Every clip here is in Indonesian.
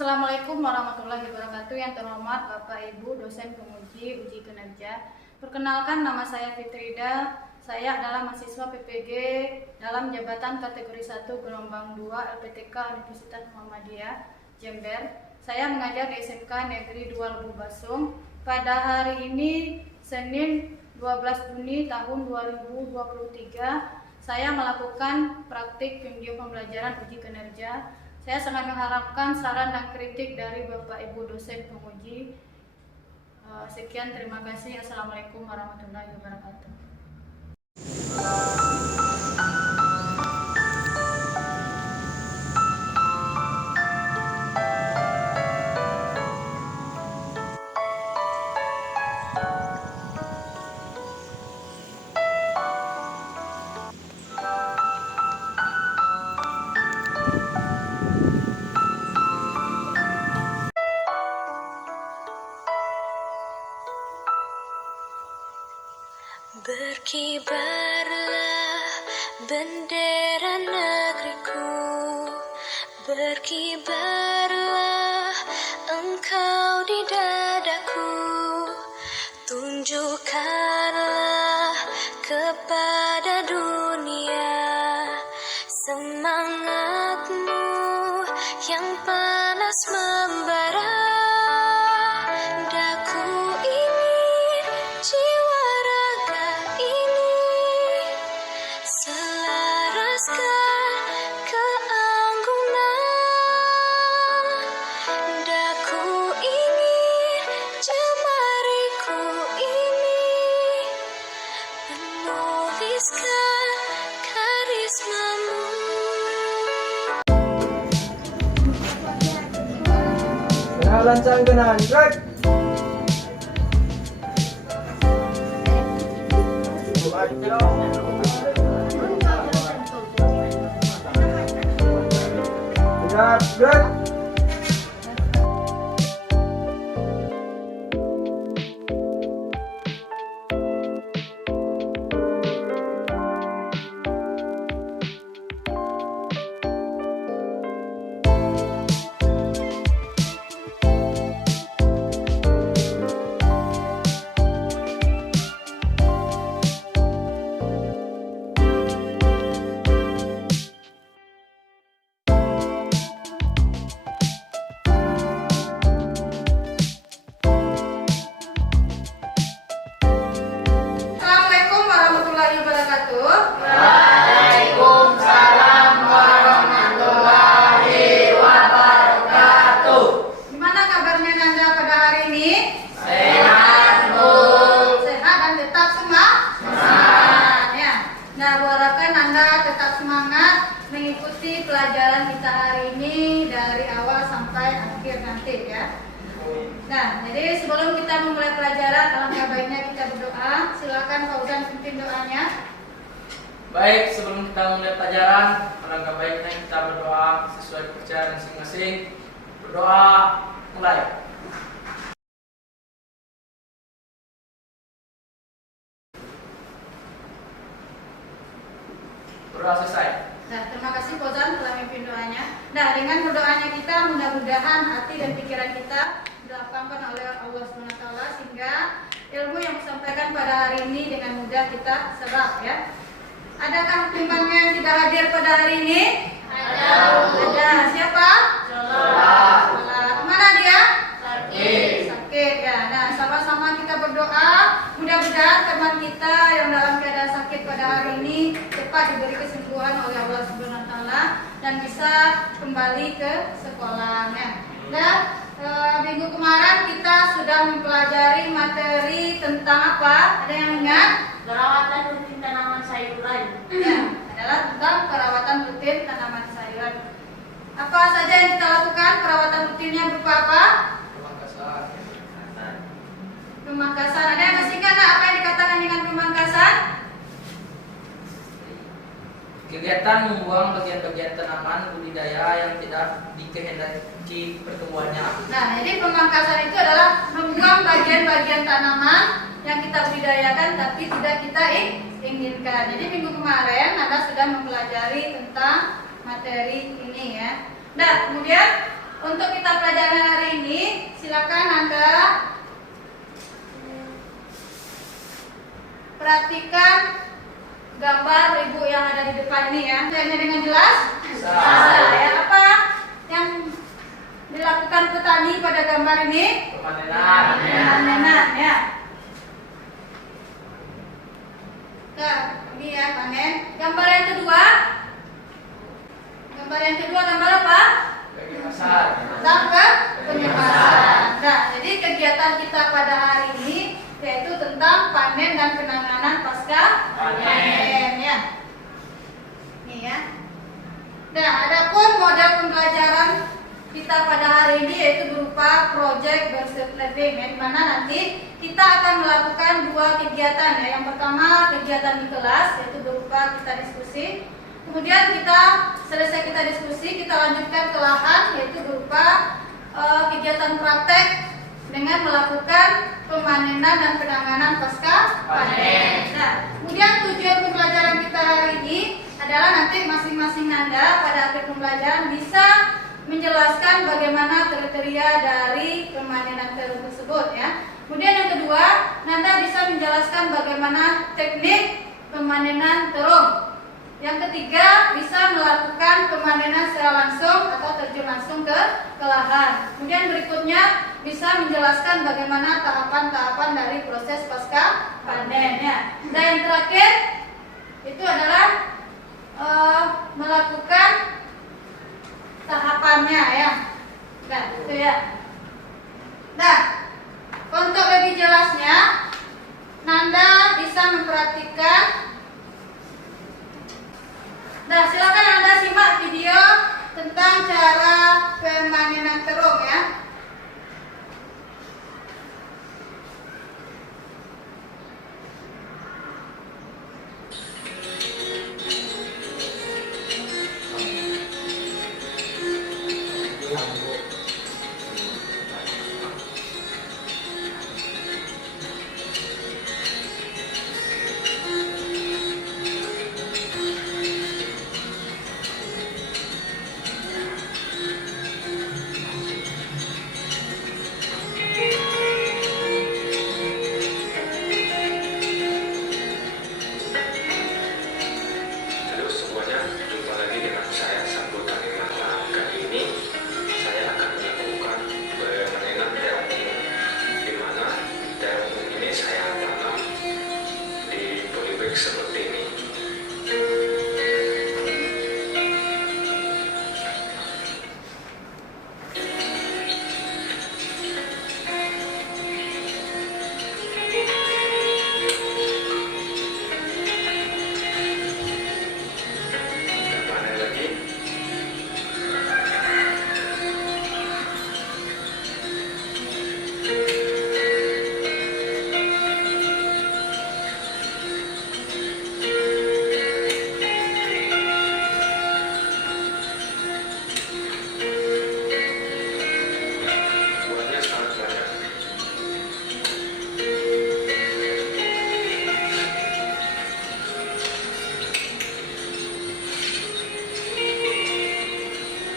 Assalamualaikum warahmatullahi wabarakatuh. Yang terhormat Bapak Ibu dosen penguji uji kinerja. Perkenalkan, nama saya Fitrida. Saya adalah mahasiswa PPG dalam jabatan kategori 1 gelombang 2 LPTK Universitas Muhammadiyah Jember. Saya mengajar di SMK Negeri 2 Lebu Basung. Pada hari ini Senin 12 Juni tahun 2023, saya melakukan praktik video pembelajaran uji kinerja. Saya sangat mengharapkan saran dan kritik dari Bapak Ibu dosen penguji. Sekian, terima kasih. Assalamualaikum warahmatullahi wabarakatuh. Berkibarlah bendera negeriku, berkibarlah engkau di dadaku, tunjukkanlah kepada dunia semangatmu yang panas membara. Daku ingin jiwa raga ini selaraskan keanggunan. Daku ingin jemariku ini menuliskan karismamu. Lancang genan, track. Gerak. Assalamualaikum warahmatullahi wabarakatuh. Waalaikumsalam warahmatullahi wabarakatuh. Gimana kabarnya Nanda pada hari ini? Sehat, Bu. Sehat dan tetap semangat. Ya. Nah, harapkan Anda tetap semangat mengikuti pelajaran kita hari ini dari awal sampai akhir nanti ya. Nah, jadi sebelum kita memulai pelajaran, alangkah baiknya kita berdoa. Silakan Fauzan pimpin doanya. Baik, sebelum kita mulai pelajaran, alangkah baiknya kita berdoa sesuai kepercayaan masing-masing. Berdoa, mulai. Berdoa selesai. Nah, terima kasih Fauzan telah memimpin doanya. Nah, dengan berdoanya kita, mudah-mudahan hati dan pikiran kita dilapangkan oleh Allah SWT sehingga ilmu yang disampaikan pada hari ini dengan mudah kita serap ya. Adakah temannya yang tidak hadir pada hari ini? Ada. Siapa? Shola. Kemana dia? Sakit ya. Nah, sama-sama kita berdoa. Mudah-mudahan teman kita yang dalam keadaan sakit pada hari ini cepat diberi kesembuhan oleh Allah Subhanahu wa taala dan bisa kembali ke sekolahnya. Dan minggu kemarin kita sudah mempelajari materi tentang apa? Ada yang ingat? Perawatan rutin tanaman sayuran. Ya, adalah tentang perawatan rutin tanaman sayuran. Apa saja yang kita lakukan? Perawatan rutinnya berupa apa? Pemangkasan. Ada yang masih ingat apa yang dikatakan dengan pemangkasan? Kegiatan membuang bagian-bagian tanaman budidaya yang tidak dikehendaki pertumbuhannya. Nah, jadi pemangkasan itu adalah membuang bagian-bagian tanaman yang kita budidayakan tapi tidak kita inginkan. Jadi minggu kemarin Anda sudah mempelajari tentang materi ini ya. Nah, kemudian Untuk kita pelajaran hari ini, silakan Anda perhatikan gambar ibu yang ada di depan ini ya. Lihatnya dengan jelas? Bisa. Ya, apa yang dilakukan petani pada gambar ini? Pemanenan. Pemanenan ya. Nah, ini ya panen. Gambar yang kedua. Gambar yang kedua gambar apa? Pengepasan. Tentang penyebaran. Nah, jadi kegiatan kita pada hari ini yaitu tentang panen dan penanganan pasca panen ya. Ini ya. Nah, adapun model pembelajaran kita pada hari ini yaitu berupa project based learning, di mana nanti kita akan melakukan dua kegiatan ya. Yang pertama kegiatan di kelas yaitu berupa kita diskusi. Kemudian selesai kita diskusi, kita lanjutkan ke lahan yaitu berupa kegiatan praktek dengan melakukan pemanenan dan penanganan pasca panen. Nah, kemudian tujuan pembelajaran kita hari ini adalah nanti masing-masing Anda pada akhir pembelajaran bisa menjelaskan bagaimana kriteria dari pemanenan terung tersebut ya. Kemudian yang kedua, Anda bisa menjelaskan bagaimana teknik pemanenan terung. Yang ketiga, bisa melakukan pemanenan secara langsung atau terjun langsung ke lahan. Kemudian berikutnya bisa menjelaskan bagaimana tahapan-tahapan dari proses pasca panen ya. Dan yang terakhir itu adalah melakukan tahapannya ya. Nah, itu ya. Nah, untuk lebih jelasnya, Nanda bisa memperhatikan. Nah, silakan Anda simak video tentang cara pemanenan terung ya. Halo semuanya, jumpa lagi dengan saya Sambo Tani Mala. Kali ini saya akan melakukan pemanenan terung ungu, di mana terung ungu ini saya tanam di polybag seperti ini. Dan panen lagi. Buahnya sangat banyak.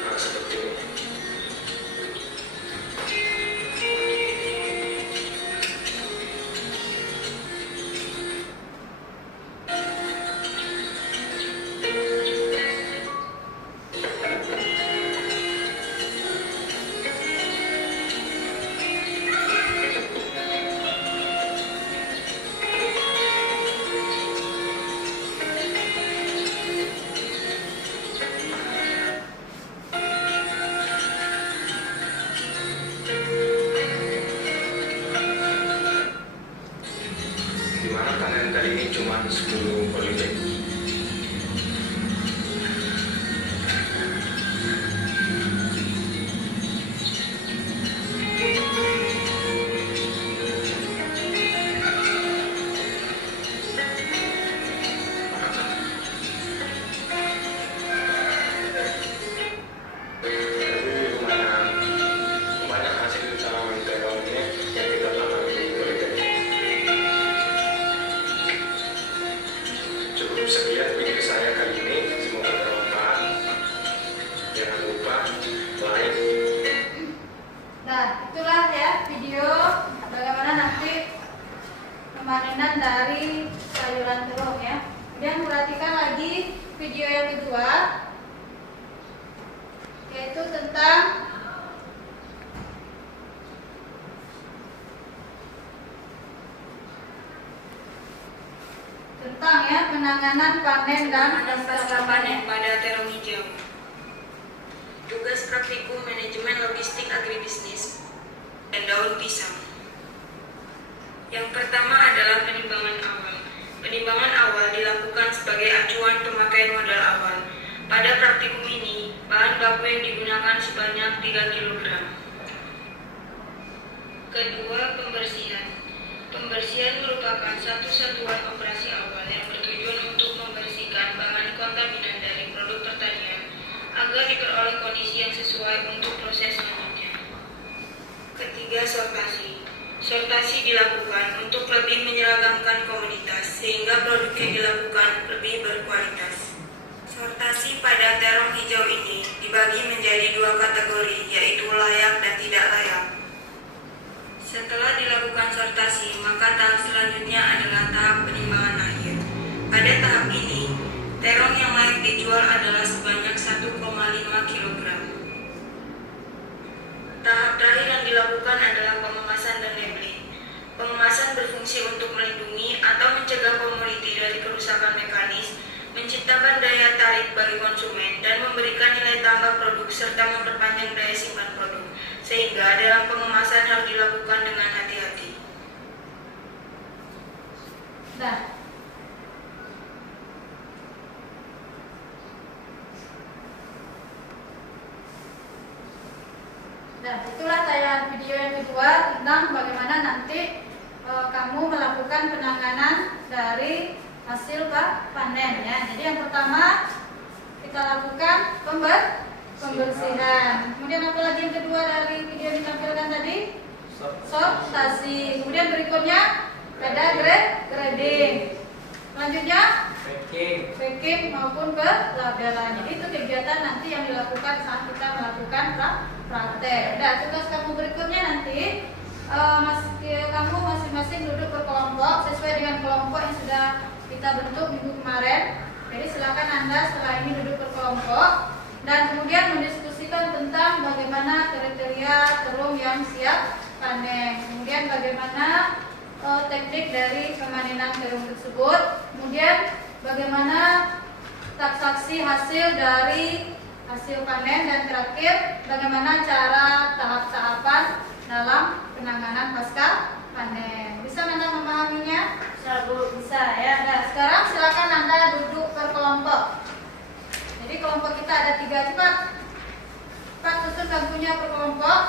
Nah, seperti ini. Di mana panen kali ini cuma 10 polybag. Tapi lumayan banyak hasil tanaman terung ini yang kita tanam di polybag. Cukup video yang kedua, yaitu tentang penanganan panen dan pasca panen pada terong hijau. Tugas praktikum manajemen logistik agribisnis dan daun pisang. Yang pertama adalah penimbangan awal. Penimbangan awal dilakukan sebagai acuan pemakaian modal awal. Pada praktikum ini, bahan baku yang digunakan sebanyak 3 kg. Kedua, pembersihan. Pembersihan merupakan satu satuan operasi awal yang bertujuan untuk membersihkan bahan kontaminan dari produk pertanian agar diperoleh kondisi yang sesuai untuk proses selanjutnya. Ketiga, sortasi. Sortasi dilakukan untuk lebih menyeragamkan komunitas sehingga produk yang dilakukan lebih berkualitas. Sortasi pada terong hijau ini dibagi menjadi 2 kategori, yaitu layak dan tidak layak. Setelah dilakukan sortasi, maka tahap selanjutnya adalah tahap penimbangan akhir. Pada tahap ini, terong yang layak dijual adalah sebanyak 1,5 kg. Tahap terakhir yang dilakukan adalah pengemasan dan labeling. Pengemasan berfungsi untuk melindungi atau mencegah komoditi dari kerusakan mekanis, menciptakan daya tarik bagi konsumen, dan memberikan nilai tambah produk serta memperpanjang daya simpan produk. Sehingga dalam pengemasan harus dilakukan dengan hati-hati. Nah, itulah tayangan video yang kedua tentang bagaimana nanti kamu melakukan penanganan dari hasil panen ya. Jadi yang pertama kita lakukan pembersihan. Kemudian apa lagi yang kedua dari video yang ditampilkan tadi? Sortasi. Kemudian berikutnya ada grading. Selanjutnya packing maupun pelabelan. Jadi itu kegiatan nanti yang dilakukan saat kita melakukan praktek. Dan tugas kamu berikutnya nanti kamu masing-masing duduk berkelompok sesuai dengan kelompok yang sudah kita bentuk minggu kemarin. Jadi silakan Anda setelah ini duduk berkelompok dan kemudian mendiskusikan tentang bagaimana kriteria terung yang siap panen. Kemudian bagaimana teknik dari pemanenan terung tersebut. Kemudian bagaimana transaksi hasil dari hasil panen, dan terakhir bagaimana cara tahap-tahapan dalam penanganan pasca panen. Bisa Anda memahaminya? Bisa Bu. Bisa ya. Nah, sekarang silakan Anda duduk berkelompok. Jadi kelompok kita ada 3, cepat susun bangkunya per kelompok.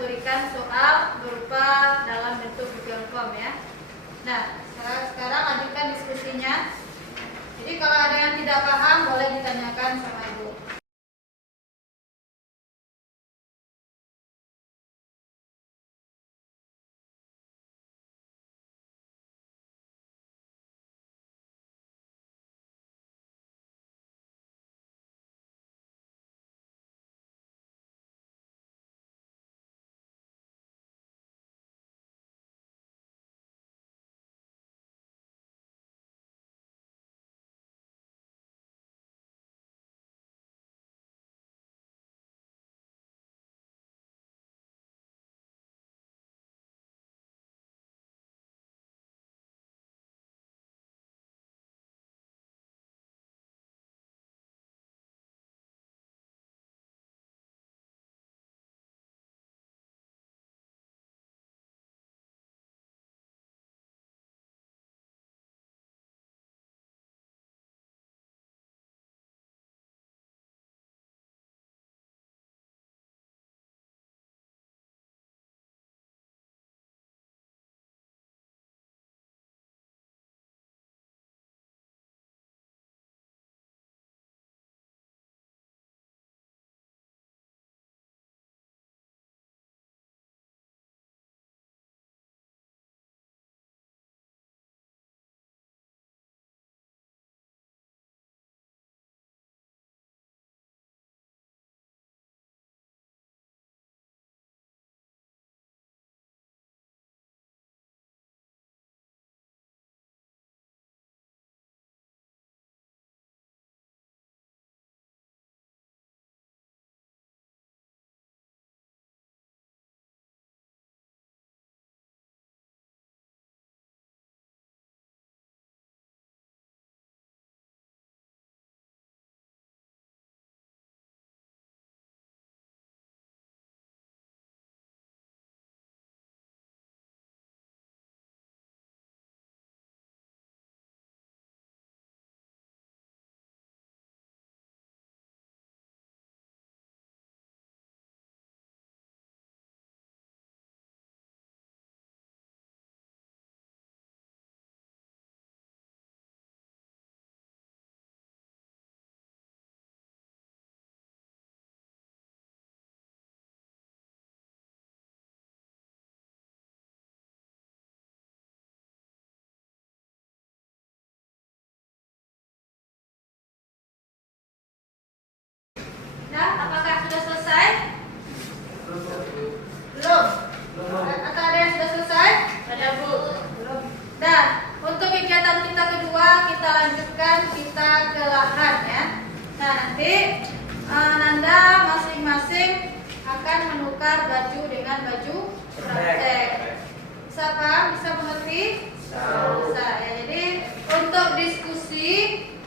diberikan soal berupa dalam bentuk Google Form ya. Nah, sekarang lanjutkan diskusinya. Jadi kalau ada yang tidak paham boleh ditanyakan sama Ibu. Nah, apakah sudah selesai? Belum. Atau ada yang sudah selesai? Ada Bu. Belum. Nah, untuk kegiatan kita kedua kita lanjutkan kita ke lahan ya. Nah, nanti Nanda masing-masing akan menukar baju dengan baju praktek. Bisa paham? Bisa mengerti? Bisa ya. Jadi untuk diskusi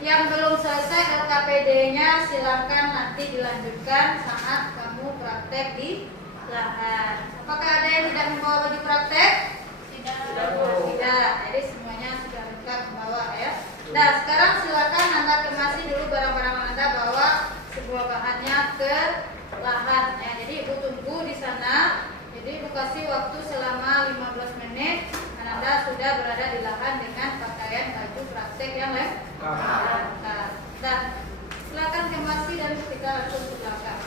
yang belum selesai LKPD-nya silakan nanti dilanjutkan saat kamu praktek di lahan. Apakah ada yang tidak membawa baju praktek? Tidak. Tidak. Jadi semuanya sudah lengkap membawa ya. Nah, sekarang silakan Anda kemasi dulu barang-barang Anda, bawa sebuah bahannya ke lahan ya. Jadi Ibu tunggu di sana. Jadi Ibu kasih waktu selama 15 menit dan Anda sudah berada di lahan dengan pakaian baju praktek yang lengkap. Dan silakan kemasi dan kita langsung ke belakang.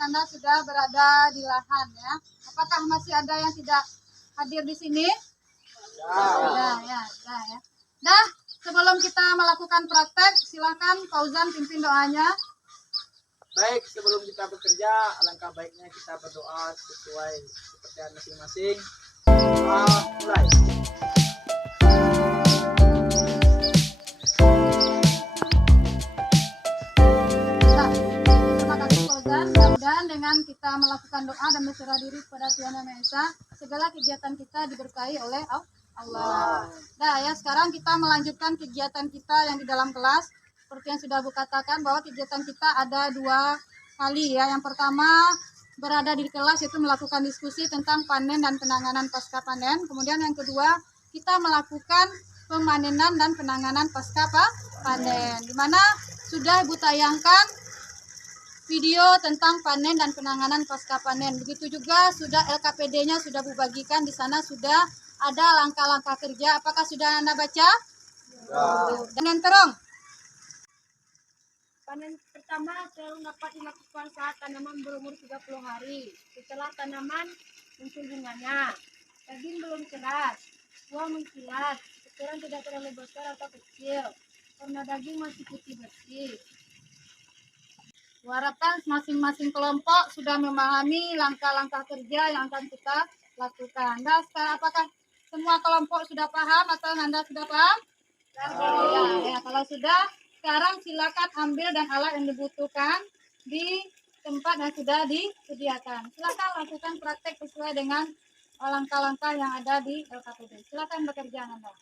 Anda sudah berada di lahan ya. Apakah masih ada yang tidak hadir di sini? Ya. Nah, sebelum kita melakukan praktek, silakan Fauzan pimpin doanya. Baik, sebelum kita bekerja, alangkah baiknya kita berdoa sesuai kepercayaan masing-masing. Mulai. Terima kasih Fauzan. Mudah-mudahan dengan kita melakukan doa dan berserah diri kepada Tuhan Yang Maha Esa, segala kegiatan kita diberkahi oleh Allah. Nah ya, sekarang kita melanjutkan kegiatan kita yang di dalam kelas. Seperti yang sudah Bu katakan bahwa kegiatan kita ada 2 kali ya. Yang pertama berada di kelas, yaitu melakukan diskusi tentang panen dan penanganan pasca panen. Kemudian yang kedua kita melakukan pemanenan dan penanganan pasca panen, di mana sudah Ibu tayangkan video tentang panen dan penanganan pasca panen. Begitu juga sudah LKPD-nya sudah Bu bagikan, di sana sudah ada langkah-langkah kerja. Apakah sudah Anda baca? Dengan terong. Panen pertama terung dapat dilakukan saat tanaman berumur 30 hari. Setelah tanaman muncul bunganya, daging belum keras, buah mengkilat, ukuran tidak terlalu besar atau kecil, warna daging masih putih bersih. Harapkan masing-masing kelompok sudah memahami langkah-langkah kerja yang akan kita lakukan. Nah, sekarang apakah semua kelompok sudah paham atau Anda sudah paham? Ya, kalau sudah, sekarang silakan ambil dan alat yang dibutuhkan di tempat yang sudah disediakan. Silakan lakukan praktek sesuai dengan langkah-langkah yang ada di LKPD. Silakan bekerja Anda.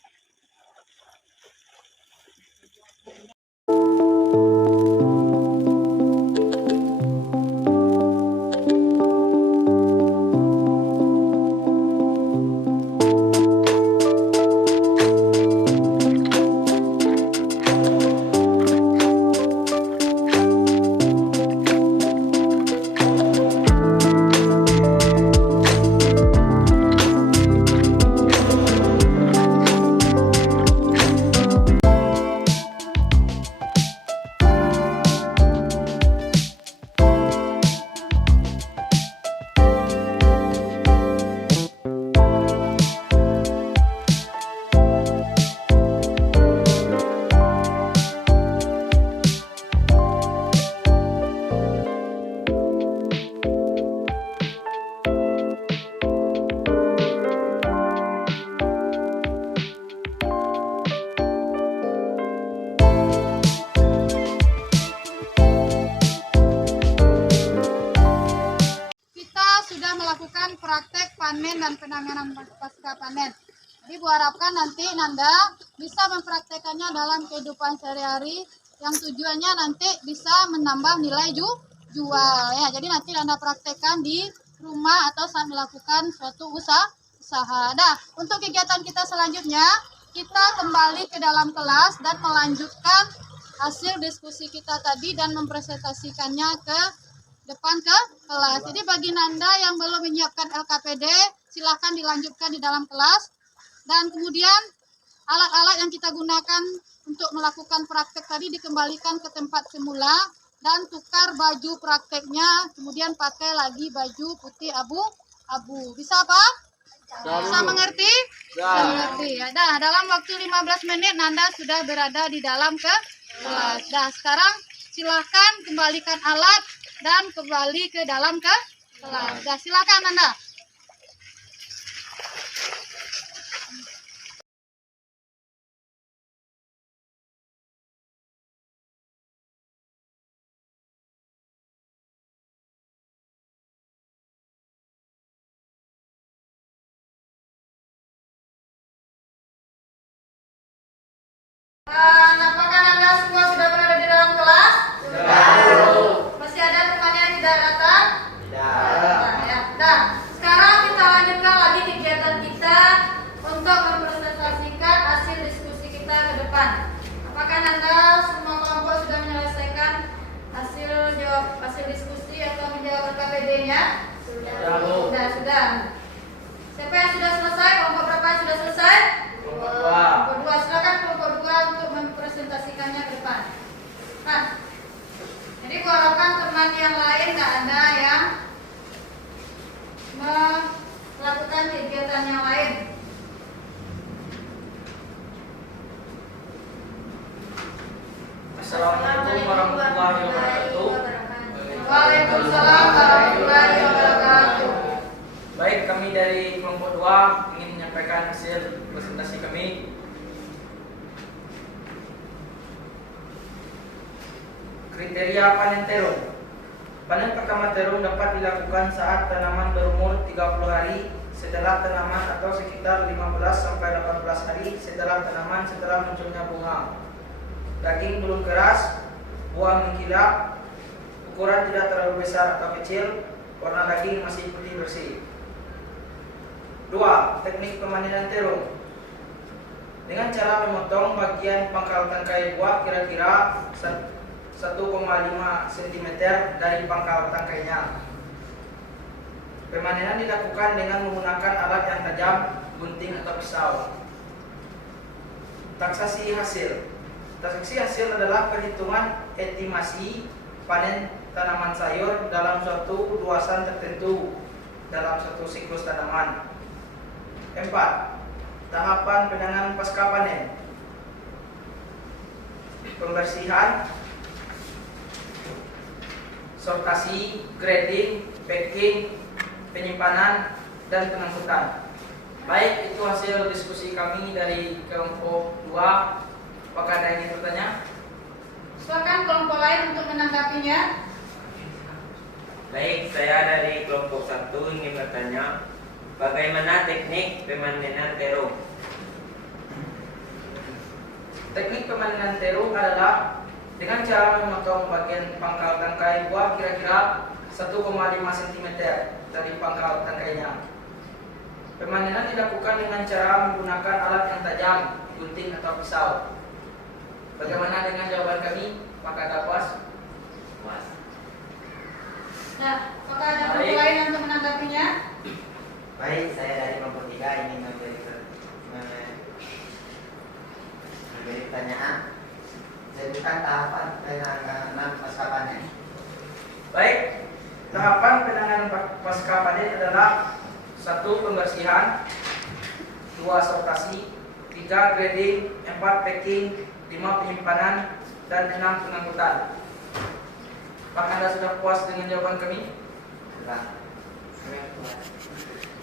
Melakukan praktek panen dan penanganan pasca panen. Jadi Bu harapkan nanti Nanda bisa mempraktekannya dalam kehidupan sehari-hari yang tujuannya nanti bisa menambah nilai jual ya. Jadi nanti Nanda praktekkan di rumah atau saat melakukan suatu usaha. Nah, untuk kegiatan kita selanjutnya kita kembali ke dalam kelas dan melanjutkan hasil diskusi kita tadi dan mempresentasikannya ke depan ke kelas. Jadi bagi Nanda yang belum menyiapkan LKPD, silahkan dilanjutkan di dalam kelas. Dan kemudian alat-alat yang kita gunakan untuk melakukan praktek tadi dikembalikan ke tempat semula dan tukar baju prakteknya, kemudian pakai lagi baju putih abu-abu. Bisa apa? Bisa mengerti? Mengerti. Ya, nah, dalam waktu 15 menit Nanda sudah berada di dalam kelas. Nah, sekarang silahkan kembalikan alat dan kembali ke dalam kelas. Nah, silakan Nanda. Apakah Anda semua sudah berada di dalam kelas? Masih ada teman yang tidak datang? Nah, sekarang kita lanjutkan lagi kegiatan kita untuk mempresentasikan hasil diskusi kita ke depan. Apakah Anda semua kelompok sudah menyelesaikan hasil diskusi atau menjawab KPD-nya? Sudah. Siapa yang sudah selesai? Kelompok berapa yang sudah selesai? Kelompok 2. Silakan kelompok 2 untuk mempresentasikannya ke depan. Nah, jadi gua harapkan teman yang lain nggak ada yang melakukan kegiatan yang lain. Assalamualaikum warahmatullahi wabarakatuh. Waalaikumsalam warahmatullahi wabarakatuh. Baik, kami dari kelompok 2 ingin menyampaikan hasil presentasi kami. Kriteria panen terung. Panen pertama terung dapat dilakukan saat tanaman berumur 30 hari setelah tanaman atau sekitar 15 sampai 18 hari setelah tanaman setelah munculnya bunga. Daging belum keras, buah mengkilap, ukuran tidak terlalu besar atau kecil, warna daging masih putih bersih. 2. Teknik pemanenan terung. dengan cara memotong bagian pangkal tangkai buah kira-kira 1,5 cm dari pangkal tangkainya. Pemanenan dilakukan dengan menggunakan alat yang tajam, gunting atau pisau. Taksasi hasil. Taksasi hasil adalah perhitungan estimasi panen tanaman sayur dalam suatu luasan tertentu dalam satu siklus tanaman. 4. Tahapan penanganan pasca panen. Pembersihan, sortasi, grading, packing, penyimpanan, dan pengangkutan. Baik, itu hasil diskusi kami dari kelompok 2. Apakah ada yang ingin bertanya? Silakan kelompok lain untuk menanggapinya. Baik, saya dari kelompok 1 ingin bertanya, bagaimana teknik pemanenan terung? Teknik pemanenan terung adalah dengan cara memotong bagian pangkal tangkai buah kira-kira 1,5 cm dari pangkal tangkainya. Pemanenan dilakukan dengan cara menggunakan alat yang tajam, gunting atau pisau. Bagaimana dengan jawaban kami? Apakah ada puas? Puas. Nah, apakah ada kelompok lain untuk menanggapinya? Baik, saya dari kelompok 3 ingin memberi pertanyaan. Sebutkan tahapan penanganan pasca panen. Baik, tahapan penanganan pasca panen adalah 1. Pembersihan, 2. Sortasi, 3. Grading, 4. Packing, 5. Penyimpanan, dan 6. Pengangkutan. Apakah Anda sudah puas dengan jawaban kami? Sudah.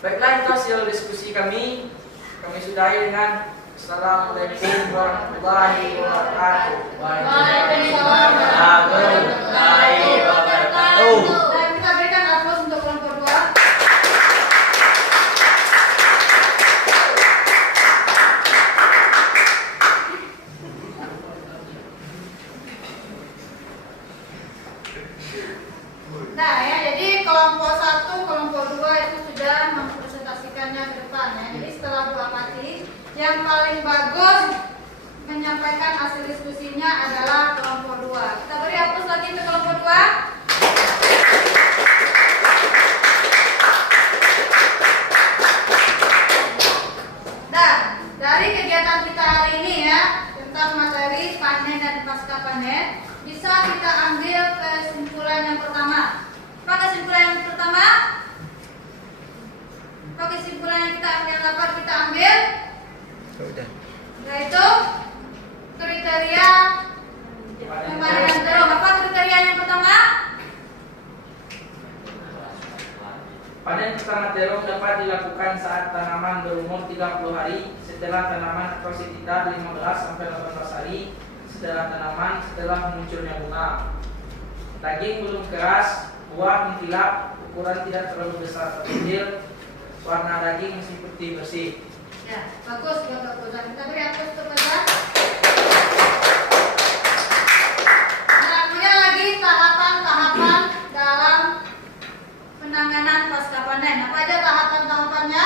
Baiklah, itu hasil diskusi kami. Kami sudahi dengan Assalamualaikum warahmatullahi wabarakatuh. Waalaikumsalam warahmatullahi wabarakatuh. Dan kita berikan aplaus untuk kelompok 2. Nah ya, jadi kelompok 1, kelompok 2 itu sudah mempresentasikannya ke depan ya. Jadi setelah diamati, yang paling bagus menyampaikan hasil diskusinya adalah kelompok 2. Kita beri aplaus lagi untuk kelompok 2. Dan dari kegiatan kita hari ini ya, tentang materi panen dan pasca panen, bisa kita ambil kesimpulan yang pertama. Apa kesimpulan yang pertama? Apa kesimpulan yang dapat kita ambil? Yaitu kriteria pemanenan terung. Apa kriteria yang pertama? Panen pertama terung dapat dilakukan saat tanaman berumur 30 hari setelah tanaman atau sekitar 15-18 hari setelah tanaman setelah munculnya bunga. Daging belum keras, buah mengkilap, ukuran tidak terlalu besar atau kecil, warna daging masih putih bersih. Ya, bagus ya bagus. Kita beri aplaus untuk mereka. Nah, kemudian lagi tahapan-tahapan dalam penanganan pasca panen. Apa aja tahapan-tahapannya?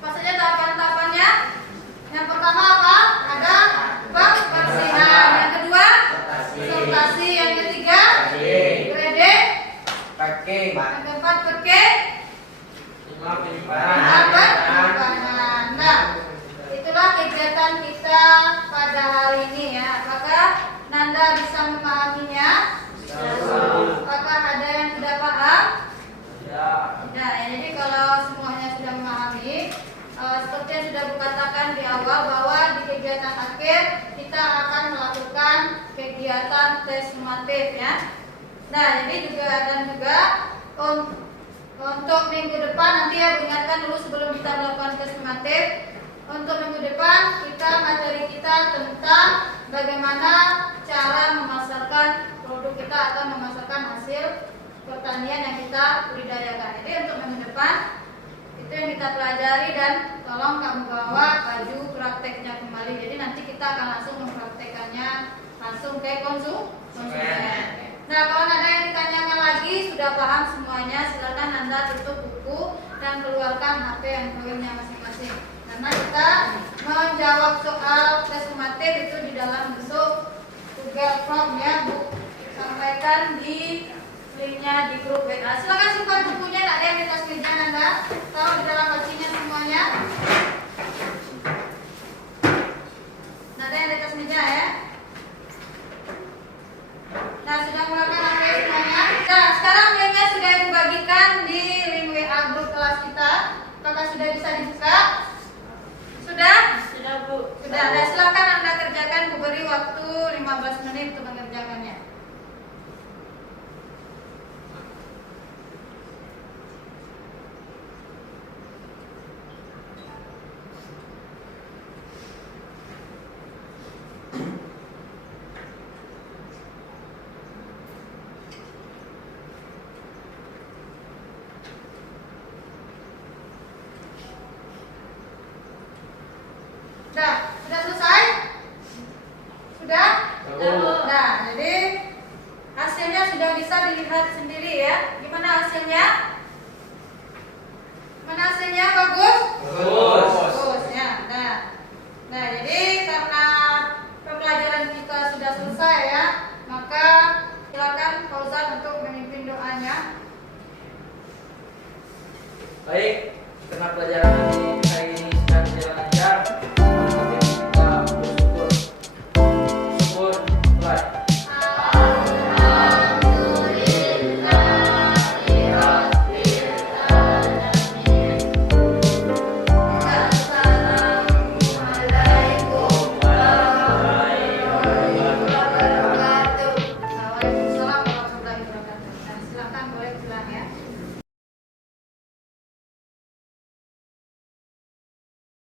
Apa saja tahapan-tahapannya? Yang pertama apa? Ada pembersihan. Yang kedua, sortasi. Yang ketiga, grading. Packing. Yang keempat, packing. 5. Penyimpanan. Nah, itulah kegiatan kita pada hari ini ya. Apakah Nanda bisa memahaminya? Apakah ada yang tidak paham? Ya. Nah, jadi kalau semuanya sudah memahami, seperti yang sudah kukatakan di awal bahwa di kegiatan akhir kita akan melakukan kegiatan tes sumatif ya. Nah, jadi juga untuk minggu depan nanti ya, ingatkan dulu sebelum kita melakukan tes sumatif. Untuk minggu depan materi kita tentang bagaimana cara memasarkan produk kita atau memasarkan hasil pertanian yang kita budidayakan. Jadi untuk minggu depan itu yang kita pelajari, dan tolong kamu bawa baju prakteknya kembali. Jadi nanti kita akan langsung mempraktekannya langsung ke konsumen. Nah, kalau ada yang ditanyakan lagi sudah paham semuanya, silakan Anda tutup buku dan keluarkan HP Android-nya masing-masing. Karena kita menjawab soal tes matematik itu di dalam bentuk Google Form ya, Bu. Sampaikan di linknya di grup WA. Silakan simpan bukunya, ada yang di atas meja Anda. Tahu di dalam lacinya semuanya. Nah, ada yang di atas meja ya. Nah, sudah mulakan HP semuanya. Nah, sekarang linknya sudah Ibu bagikan di link WA grup kelas kita. Apakah sudah bisa dibuka? Sudah? Sudah, Bu. Sudah. Nah, silakan Anda kerjakan. Bu beri waktu 15 menit untuk mengerjakannya. Sudah selesai? Sudah? Nah, jadi hasilnya sudah bisa dilihat sendiri ya. Gimana hasilnya? Gimana hasilnya? Bagus? Bagus ya. Nah, jadi karena pembelajaran kita sudah selesai ya, maka silakan Fauzan untuk memimpin doanya. Baik, karena pelajaran ini